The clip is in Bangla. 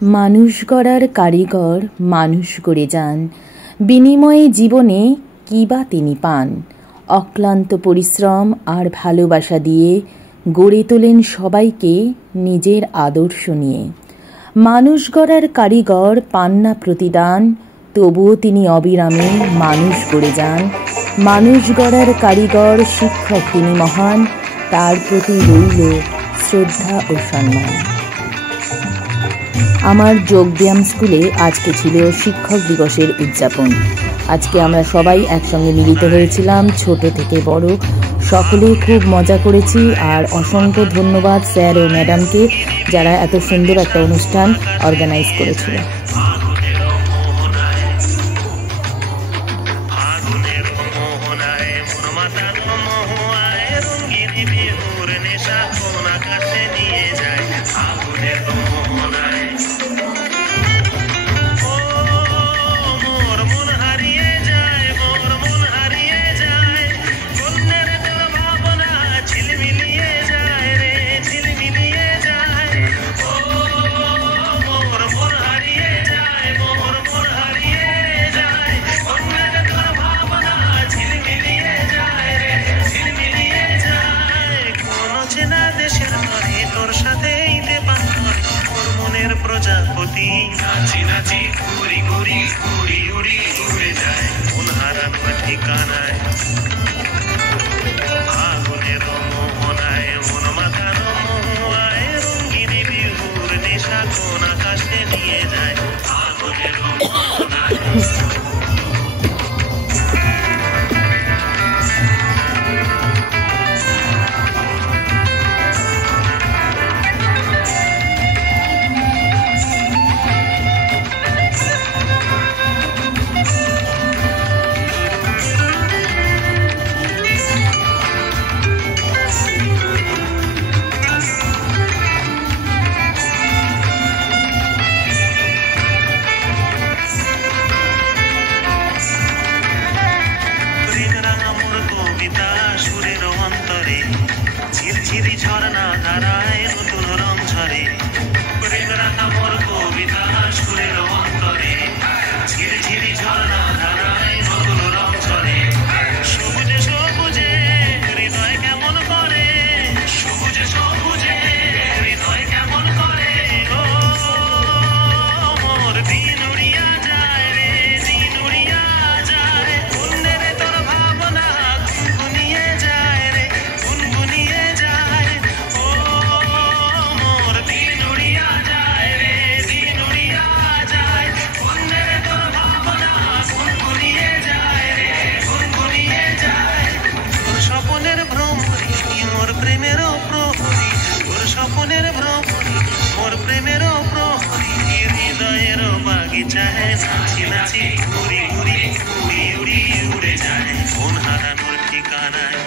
মানুষ গড়ার কারিগর মানুষ গড়ে যান, বিনিময়ে জীবনে কী বা তিনি পান। অক্লান্ত পরিশ্রম আর ভালোবাসা দিয়ে গড়ে তোলেন সবাইকে নিজের আদর্শ নিয়ে। মানুষ গড়ার কারিগর পান না প্রতিদান, তবুও তিনি অবিরামে মানুষ গড়ে যান। মানুষ গড়ার কারিগর শিক্ষক তিনি মহান, তার প্রতি রইল শ্রদ্ধা ও সম্মান। আমার যোগব্যায়াম স্কুলে আজকে ছিল শিক্ষক দিবসের উদযাপন। আজকে আমরা সবাই একসঙ্গে মিলিত হয়েছিলাম, ছোট থেকে বড় সকলেই খুব মজা করেছি। আর অসংখ্য ধন্যবাদ স্যার ও ম্যাডামকে, যারা এত সুন্দর একটা অনুষ্ঠান অর্গানাইজ করেছিল। প্রজাপতি নাচি নাচি ঘুরি ঘুরি উড়ি উড়ি উড়ে যায় মন হারানোর ঠিকানায়। ফাগুনের মোহনায় মন মাতানো মহুয়ায় রঙিন বিহুর নেশা কোন আকাশে নিয়ে যায়। ফাগুনের মোহনায় ঝিরি ঝর্ণা ধারায় নতুন রং ঝরে। প্রেম রাখা মোর কবিতা সুরের অন্তরে, ঝিরি ঝিরি ঝর্ণা ধারায় নতুন রং ঝরে। সবুজে সবুজে হৃদয় কেমন করে, সবুজে সবুজে হৃদয় কেমন করে। ও মোর দিন উড়িয়া যায় রে, দিন উড়িয়া যায়। অন্যের তোর ভাবনা গুনগুনিয়ে যায় রে, গুনগুনিয়ে যায়। ও মোর দিন উড়িয়া যায় রে, দিন উড়িয়া যায়। অন্যের তোর ভাবনা গুনগুনিয়ে যায় রে, গুনগুনিয়ে যায়। তোর স্বপনের ভ্রমরি মোর প্রেমেরও প্রহরী, তোর স্বপনের ভ্রমরি মোর প্রেমেরও প্রহরী। হৃদয়ের বাগিচায় নাচি নাচি ঘুরি ঘুরি উড়ি উড়ি উড়ে যায় মন হারানোর ঠিকানায়।